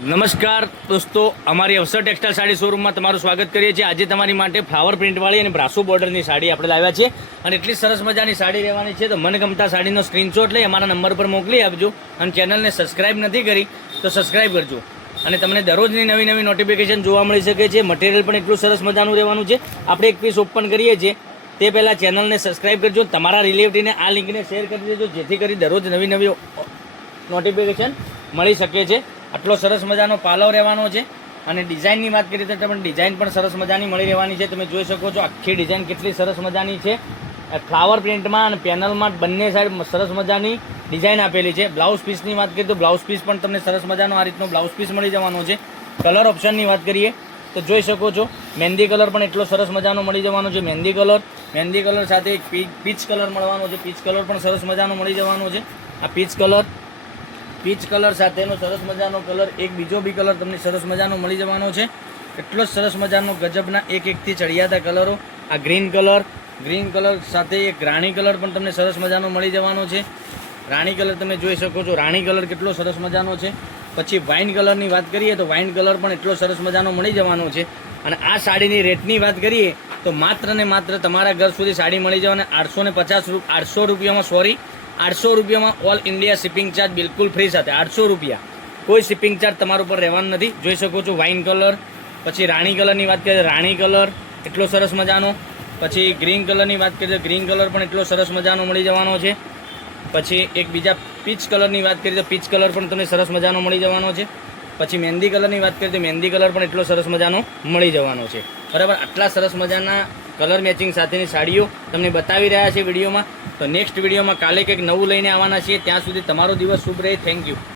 નમસ્કાર દોસ્તો, અમારી અવસર ટેક્સટાઇલ સાડી શોરૂમમાં તમારું સ્વાગત કરીએ છીએ। આજે તમારી માટે ફ્લાવર પ્રિન્ટવાળી અને બ્રાસો બોર્ડરની સાડી આપણે લાવ્યા છે અને એટલી સરસ મજાની સાડી રહેવાની છે। તો મનગમતા સાડીનો સ્ક્રીનશોટ લઈ અમારા નંબર પર મોકલી આપજો અને ચેનલને સબસ્ક્રાઇબ નથી કરી તો સબસ્ક્રાઇબ કરજો અને તમને દરરોજની નવી નવી નોટિફિકેશન જોવા મળી શકે છે। મટીરિયલ પણ એટલું સરસ મજાનું રહેવાનું છે। આપણે એક પીસ ઓપન કરીએ છીએ તે પહેલાં ચેનલને સબસ્ક્રાઇબ કરજો, તમારા રિલેટિવને આ લિંકને શેર કરી દેજો જેથી કરી દરરોજ નવી નવી નોટિફિકેશન મળી શકે છે। આટલો સરસ મજાનો પાલવ રહેવાનો છે અને ડિઝાઇનની વાત કરીએ તો તમને ડિઝાઇન પણ સરસ મજાની મળી રહેવાની છે। તમે જોઈ શકો છો આખી ડિઝાઇન કેટલી સરસ મજાની છે। ફ્લાવર પ્રિન્ટમાં અને પેનલમાં બંને સાઈડ સરસ મજાની ડિઝાઇન આપેલી છે। બ્લાઉઝ પીસની વાત કરીએ તો બ્લાઉઝ પીસ પણ તમને સરસ મજાનો આ રીતનો બ્લાઉઝ પીસ મળી જવાનો છે। કલર ઓપ્શનની વાત કરીએ તો જોઈ શકો છો મહેંદી કલર પણ એટલો સરસ મજાનો મળી જવાનો છે। મહેંદી કલર સાથે એક પીચ કલર મળવાનો છે। પીચ કલર પણ સરસ મજાનો મળી જવાનો છે। આ પીચ કલર સાથેનો સરસ મજાનો કલર, એક બીજો બી કલર તમને સરસ મજાનો મળી જવાનો છે। એટલો સરસ મજાનો ગજબના એકથી ચડિયાતા કલરો। આ ગ્રીન કલર સાથે એક રાણી કલર પણ તમને સરસ મજાનો મળી જવાનો છે। રાણી કલર તમે જોઈ શકો છો, રાણી કલર કેટલો સરસ મજાનો છે। પછી વાઇન કલરની વાત કરીએ તો વાઇન કલર પણ એટલો સરસ મજાનો મળી જવાનો છે। અને આ સાડીની રેટની વાત કરીએ તો માત્ર ને માત્ર તમારા ઘર સુધી સાડી મળી જવાને 800 રૂપિયામાં ઓલ ઇન્ડિયા શિપિંગ ચાર્જ બિલકુલ ફ્રી સાથે 800 રૂપિયા, કોઈ શિપિંગ ચાર્જ તમારા ઉપર રહેવાનો નથી। જોઈ શકો છો વાઇન કલર, પછી રાણી કલરની વાત કરીએ રાણી કલર એટલો સરસ મજાનો, પછી ગ્રીન કલરની વાત કરીએ તો ગ્રીન કલર પણ એટલો સરસ મજાનો મળી જવાનો છે। પછી એક બીજા પીચ કલરની વાત કરીએ તો પીચ કલર પણ તમને સરસ મજાનો મળી જવાનો છે। પછી મહેંદી કલરની વાત કરીએ તો મહેંદી કલર પણ એટલો સરસ મજાનો મળી જવાનો છે। બરાબર, આટલા સરસ મજાના કલર મેચિંગ સાથેની સાડીઓ તમને બતાવી રહ્યા છે વિડીયોમાં। તો નેક્સ્ટ વિડીયોમાં કાલે કંઈક નવું લઈને આવવાના છીએ। ત્યાં સુધી તમારો દિવસ શુભ રહે। Thank you.